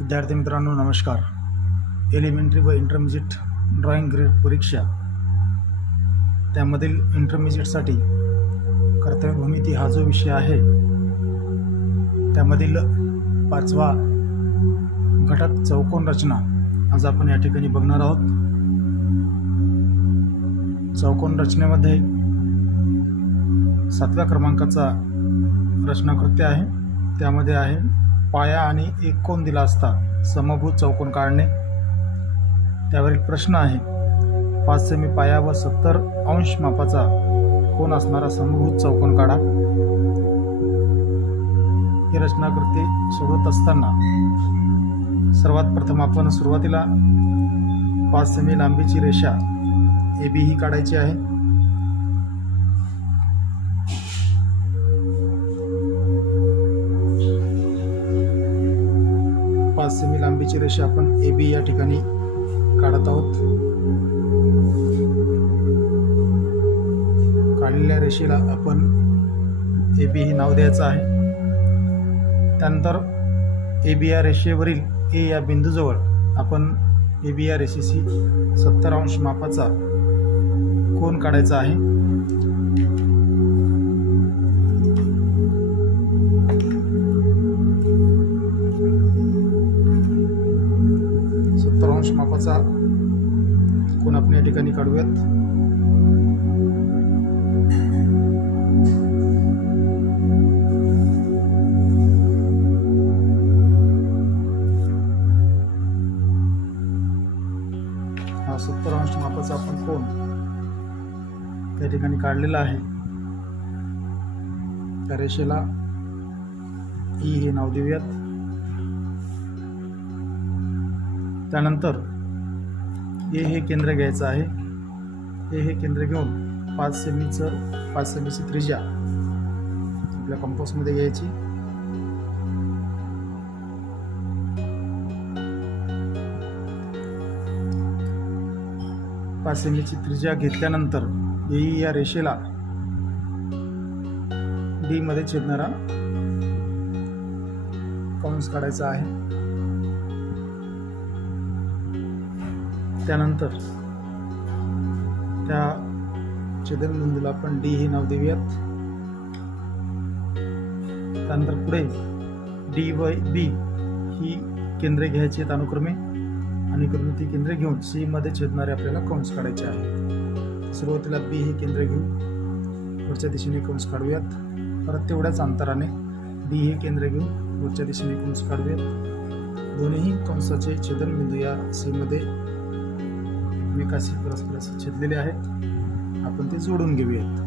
विद्यार्थी मित्रांनो नमस्कार. एलिमेंटरी व इंटरमिजिएट ड्रॉइंग ग्रेड परीक्षा त्यामधील इंटरमिजिएटसाठी कर्तव्य भूमिती हा जो विषय आहे त्यामधील 5वा घटक चौकोन रचना आज आपण या ठिकाणी बघणार आहोत. चौकोन रचनेमध्ये 7व्या क्रमांकाचा रचनाकृती आहे. त्यामध्ये आहे पाया आणि एक कोन दिला असता समभुज चौकोन काढणे. त्यावरील प्रश्न आहे 5 सेमी पाया व 70 अंश मापाचा कोन असणारा समभुज चौकोन काढा. ही रचनाकृती सोडवत असताना सर्वात प्रथम आपण सुरुवातीला 5 सेमी लांबीची रेषा AB ही काढायची आहे. सेमी लांबीची रेषा आपण AB या ठिकाणी काढत आहोत. काढलेल्या रेषेला आपण AB हे नाव द्यायचं आहे. त्यानंतर AB या रेषेवरील A या बिंदूजवळ आपण AB या रेषेशी 70 अंश मापाचा कोन काढायचा आहे. मापाचा कोन आपण या ठिकाणी काढूयात. हा 70 अंश मापाचा आपण कोन त्या ठिकाणी काढलेला आहे. त्या रेषेला E हे नाव देऊयात. त्यानंतर A हे केंद्र घ्यायचं आहे. A हे केंद्र घेऊन 5 सेमीची त्रिज्या आपल्या कंपासमध्ये घ्यायची. पाच सेमीची त्रिज्या घेतल्यानंतर AE या रेषेला D मध्ये छेदणारा कंस काढायचा आहे. त्यानंतर त्या छेदनबिंदूला आपण D हे नाव देऊयात. त्यानंतर पुढे D व B ही केंद्रे घ्यायची आहेत अनुक्रमे आणि ती केंद्रे घेऊन C मध्ये छेदणारे आपल्याला कंस काढायचे आहे. सुरुवातीला B हे केंद्र घेऊन वरच्या दिशेने कंस काढूयात. परत तेवढ्याच अंतराने B हे केंद्र घेऊन वरच्या दिशेने कंस काढूयात. दोन्ही कंसाचे छेदनबिंदू या C मध्ये एकमेकाशी परस्पर छेदलेले आहेत. आपण ते जोडून घेऊयात.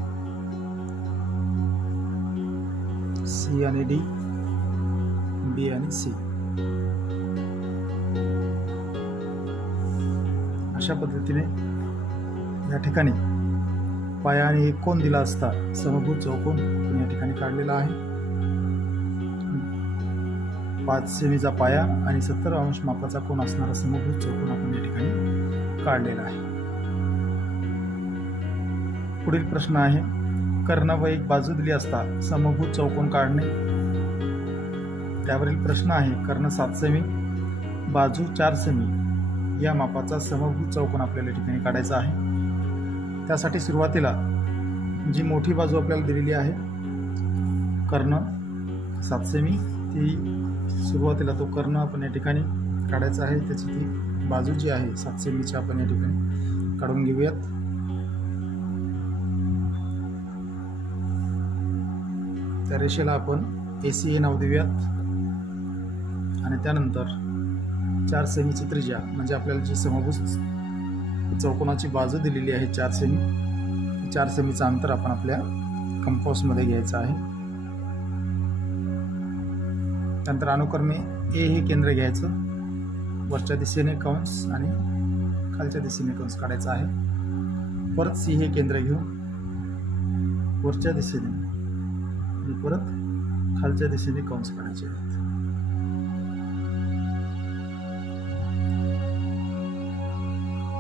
C आणि D, B आणि C अशा पद्धतीने या ठिकाणी पाया आणि एक कोन दिला असता समभुज चौकोन या ठिकाणी काढलेला आहे. 5 सेमीचा पाया आणि 70 अंश मापाचा कोन असणारा समभुज चौकोन आपण या ठिकाणी काढलेला आहे. पुढील प्रश्न आहे कर्ण व एक बाजू दिली असता समभुज चौकोन काढणे. त्यावरील प्रश्न आहे कर्ण 7 सेमी बाजू 4 सेमी या मापाचा समभुज चौकोन आपल्याला या ठिकाणी काढायचा आहे. त्यासाठी सुरुवातीला जी मोठी बाजू आपल्याला दिलेली आहे कर्ण 7 सेमी ती सुरुवातीला तो कर्ण आपण या ठिकाणी काढायचा आहे. त्याची ती बाजू जी आहे 7 सेमीची आपण या ठिकाणी काढून घेऊयात. त्या रेषेला आपण AC हे नाव देऊयात आणि त्यानंतर 4 सेमीची त्रिज्या म्हणजे आपल्याला जी समभुज चौकोनाची बाजू दिलेली आहे 4 सेमी 4 सेमीचं अंतर आपण आपल्या कंपासमध्ये घ्यायचं आहे. त्यानंतर अनुक्रमे A हे केंद्र घ्यायचं. वरच्या दिशेने कंस आणि खालच्या दिशेने कंस काढायचा आहे. परत C हे केंद्र घेऊन वरच्या दिशेने आणि परत खालच्या दिशेने कंस काढायचे आहेत.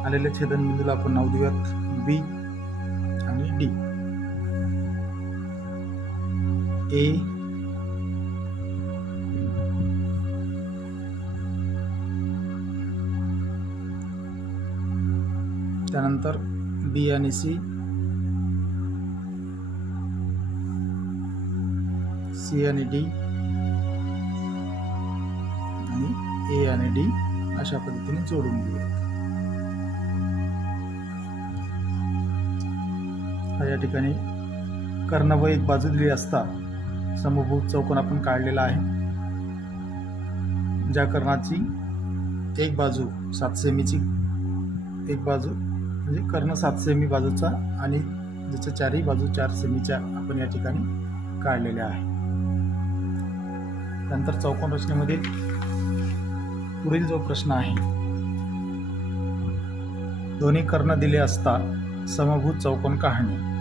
आलेल्या छेदनबिंदूला आपण नाव देऊयात B आणि D. A त्यानंतर बी आणि सी, सी आणि डी आणि ए आणि डी अशा पद्धतीने जोडून घेऊया. या ठिकाणी कर्ण व एक बाजू दिली असता समभुज चौकोन आपण काढलेला आहे. ज्या कर्णाची एक बाजू 7 सेमीची, एक बाजू म्हणजे कर्ण 7 सेमी बाजूचा आणि ज्याच्या चारही बाजू 4 सेमीच्या आपण या ठिकाणी काढलेल्या आहे. नंतर चौकोन रचनेमध्ये पुढील जो प्रश्न आहे, दोन्ही कर्ण दिले असता समभुज चौकोन काढणे.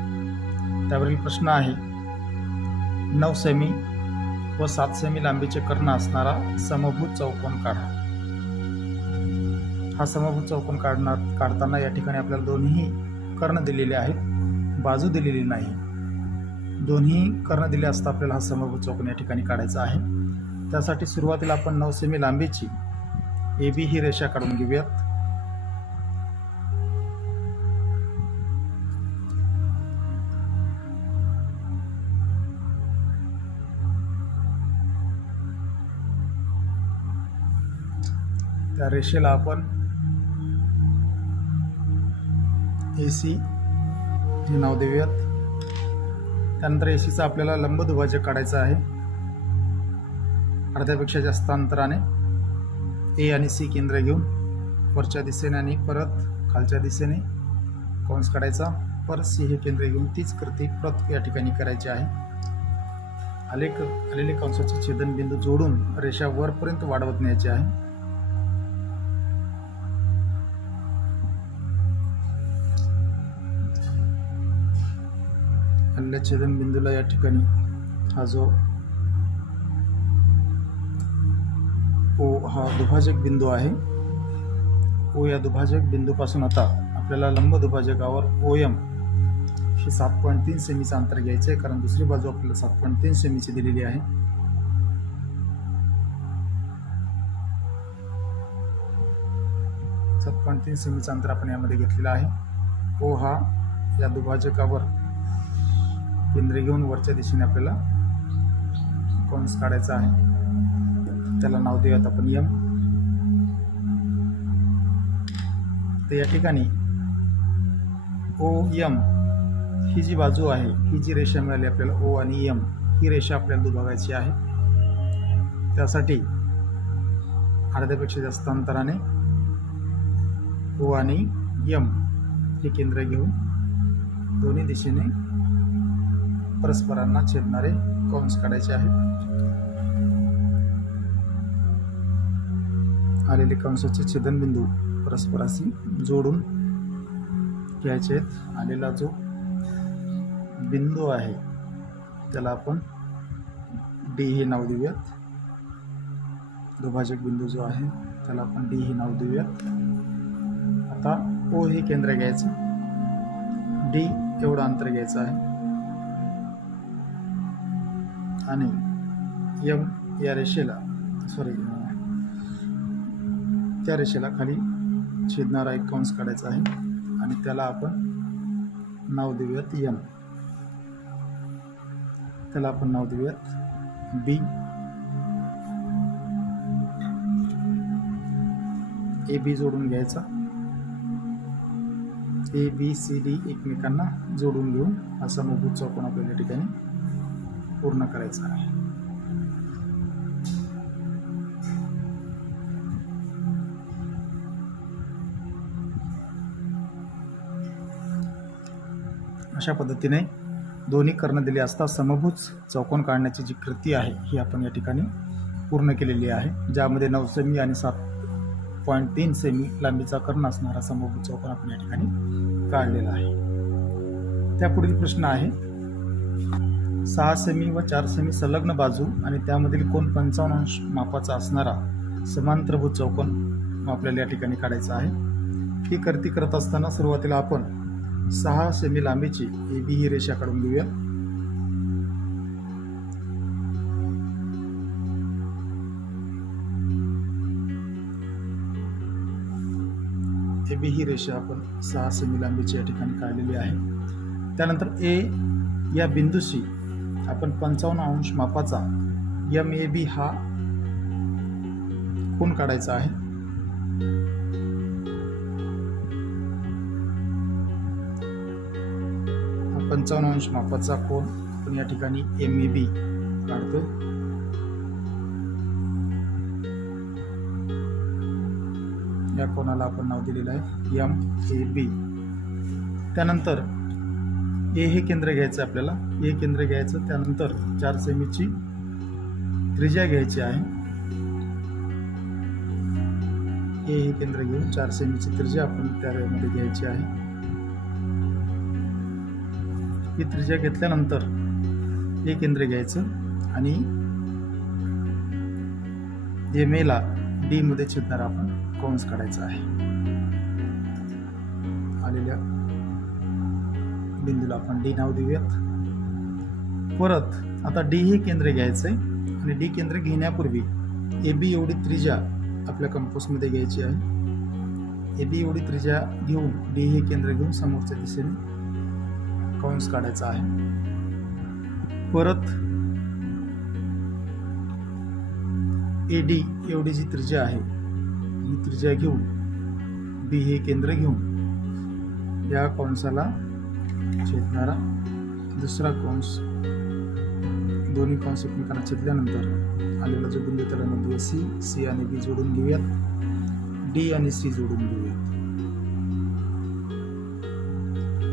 त्यावरील प्रश्न आहे, 9 सेमी व 7 सेमी लांबीचे कर्ण असणारा समभुज चौकोन काढा. हा समभुज चौकोन काढताना या ठिकाणी आपल्याला दोन्ही कर्ण दिलेले आहेत, बाजू दिलेली नाही. दोन्ही कर्ण दिले असता आपल्याला हा समभुज चौकोन या ठिकाणी काढायचा आहे. त्यासाठी सुरुवातीला आपण 9 सेमी लांबीची AB ही रेषा काढून घेऊयात. त्या रेषेला आपण AC हे नाव देऊयात. त्यानंतर ACचा आपल्याला लंब दुभाजक काढायचा आहे. अर्ध्यापेक्षा जास्त अंतराने A आणि C केंद्र घेऊन वरच्या दिशेने आणि परत खालच्या दिशेने कंस काढायचा. परत C हे केंद्र घेऊन तीच कृती परत या ठिकाणी करायची आहे. आलेले कंसाचे छेदनबिंदू जोडून रेषा वरपर्यंत वाढवत न्यायची आहे. आलेल्या छेदनबिंदूला या ठिकाणी हा जो O हा दुभाजक बिंदू आहे. O या दुभाजक बिंदूपासून आता आपल्याला लंब दुभाजकावर OM हे 7.3 सेमीचं अंतर घ्यायचं आहे, कारण दुसरी बाजू आपल्याला 7.3 सेमीची दिलेली आहे. सेमीचं अंतर आपण यामध्ये घेतलेलं आहे. O हा या दुभाजकावर केंद्र घेऊन वरच्या दिशेने आपल्याला कंस काढायचा आहे. त्याला नाव देऊयात आपण M. तर या ठिकाणी OM ही जी बाजू आहे, ही जी रेषा मिळाली आपल्याला O आणि M, ही रेषा आपल्याला दुभागायची आहे. त्यासाठी अर्ध्यापेक्षा जास्त अंतराने O आणि M हे केंद्र घेऊन दोन्ही दिशेने परस्परांना छेदणारे कंस काढायचे आहेत. आलेले कंसाचे छेदनबिंदू परस्पराशी जोडून घ्यायचे आहेत. आलेला जो बिंदू आहे त्याला आपण D हे नाव देऊयात. दुभाजक बिंदू जो आहे त्याला आपण D हे नाव देऊयात. आता O हे केंद्र घ्यायचं, D एवढं अंतर घ्यायचं आहे आणि M या रेषेला त्या रेषेला खाली छेदणारा एक कंस काढायचा आहे आणि त्याला आपण नाव देऊयात M. त्याला आपण नाव देऊयात B. AB जोडून घ्यायचा. ABCD एकमेकांना जोडून घेऊन हा समभुज चौकोन आपल्याला या ठिकाणी पूर्ण करायचा आहे. अशा पद्धतीने दोन्ही कर्ण दिले असता समभुज चौकोन काढण्याची जी कृती आहे ही आपण या ठिकाणी पूर्ण केलेली आहे, ज्यामध्ये 9 सेमी आणि 7.3 सेमी लांबीचा कर्ण असणारा समभुज चौकोन आपण या ठिकाणी काढलेला आहे. त्यापुढील प्रश्न आहे, 6 सेमी व 4 सेमी संलग्न बाजू आणि त्यामधील कोन 55 अंश मापाचा असणारा समांतरभुज चौकोन आपल्याला या ठिकाणी काढायचा आहे. ही कृती करत असताना सुरुवातीला आपण 6 सेमी लांबीची AB ही रेषा काढून घेऊया. ए बी ही रेषा आपण 6 सेमी लांबीची या ठिकाणी काढलेली आहे. त्यानंतर ए या बिंदूशी आपण 55 अंश मापाचा MAB हा कोन काढायचा आहे. हा 55 अंश मापाचा कोन आपण या ठिकाणी MAB काढतोय. या कोणाला आपण नाव दिलेलं आहे MAB. त्यानंतर ए हे केंद्र घ्यायचं आपल्याला. ए केंद्र घ्यायचं, त्यानंतर 4 सेमीची त्रिज्या घ्यायची आहे. ए हे केंद्र घेऊन 4 सेमीची त्रिज्या आपण त्यामध्ये घ्यायची आहे. ही त्रिज्या घेतल्यानंतर ए केंद्र घ्यायचं आणि MA ला D मध्ये छेदणारा आपण कंस काढायचा आहे. आलेल्या बिंदूला आपण D नाव देऊयात. परत आता D हे केंद्र घ्यायचं आहे आणि D केंद्र घेण्यापूर्वी AB एवढी त्रिज्या आपल्या कंपासमध्ये घ्यायची आहे. AB एवढी त्रिज्या घेऊन D हे केंद्र घेऊन समोरच्या दिशेने कंस काढायचा आहे. परत AD एवढी जी त्रिज्या आहे ही त्रिज्या घेऊन B हे केंद्र घेऊन या कंसाला छेदणारा दुसरा कंस, दोन्ही कंस एकमेकांना छेदल्यानंतर आलेला जो बिंदू त्याला नाव देऊया C आणि B जोडून घेऊयात. D आणि C जोडून घेऊयात.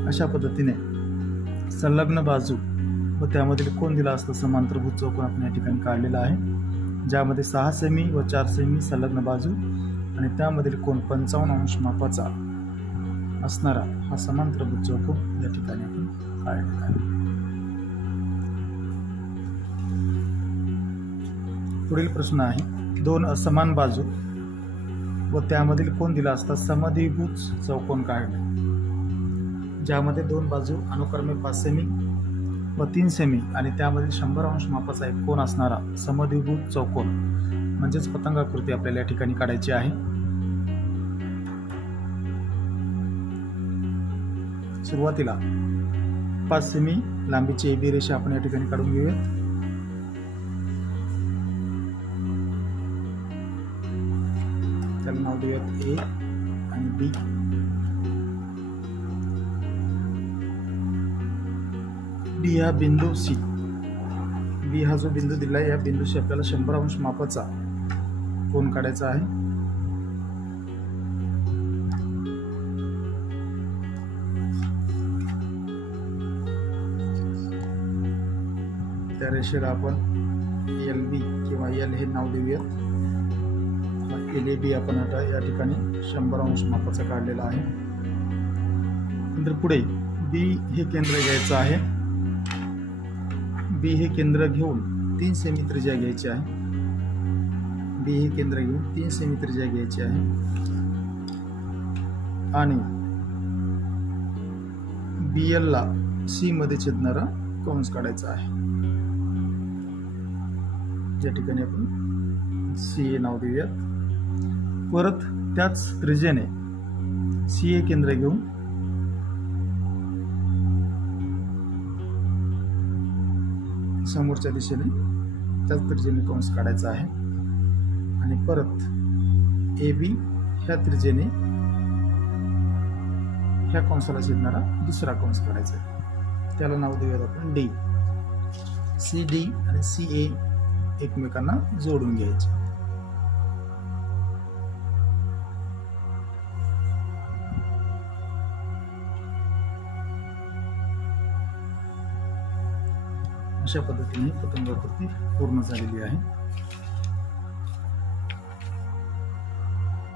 अशा पद्धतीने संलग्न बाजू व त्यामधील कोन दिला असता समांतरभुज चौकोन आपण या ठिकाणी काढलेला आहे, ज्यामध्ये 6 सेमी व 4 सेमी संलग्न बाजू आणि त्यामधील कोन 55 अंश मापाचा असणारा हा समांतरभुज चौकोन या ठिकाणी आपण काढलेला आहे. पुढील प्रश्न आहे, 2 असमान बाजू व त्यामधील कोन दिला असता समद्विभुज चौकोन काढले, ज्यामध्ये 2 बाजू अनुक्रमे 5 सेमी व 3 सेमी आणि त्यामधील 100 अंश मापाचा एक कोन असणारा समद्विभुज चौकोन म्हणजेच पतंगाकृती आपल्याला या ठिकाणी काढायची आहे. सुरुवातीला 5 सेमी लांबीची AB रेषा आपण या ठिकाणी काढून घेऊयात. त्याला नाव देऊयात A आणि B. B हा बिंदू C, B हा जो बिंदू दिला आहे या बिंदूशी आपल्याला 100 अंश मापाचा कोन काढायचा आहे. त्या रेषेला आपण LB किंवा L हे नाव देऊयात. LAB आपण आता या ठिकाणी 100 अंश मापाचा काढलेला आहे. नंतर पुढे B हे केंद्र घ्यायचं आहे. B हे केंद्र घेऊन 3 सेमी त्रिज्या घ्यायची आहे. B हे केंद्र घेऊन 3 सेमी त्रिज्या घ्यायची आहे आणि BL ला C मध्ये छेदणारा कंस काढायचा आहे. या ठिकाणी आपण C हे नाव देऊयात. परत त्याच त्रिज्येने C हे केंद्र घेऊन समोरच्या दिशेने त्याच त्रिज्येने कंस काढायचा आहे आणि परत AB ह्या त्रिज्येने ह्या कंसाला छेदणारा दुसरा कंस काढायचा आहे. त्याला नाव देऊयात आपण D. CD आणि CA एकमेकांना जोडून घ्यायचे. अशा पद्धतीने पतंगाकृती पूर्ण झालेली आहे.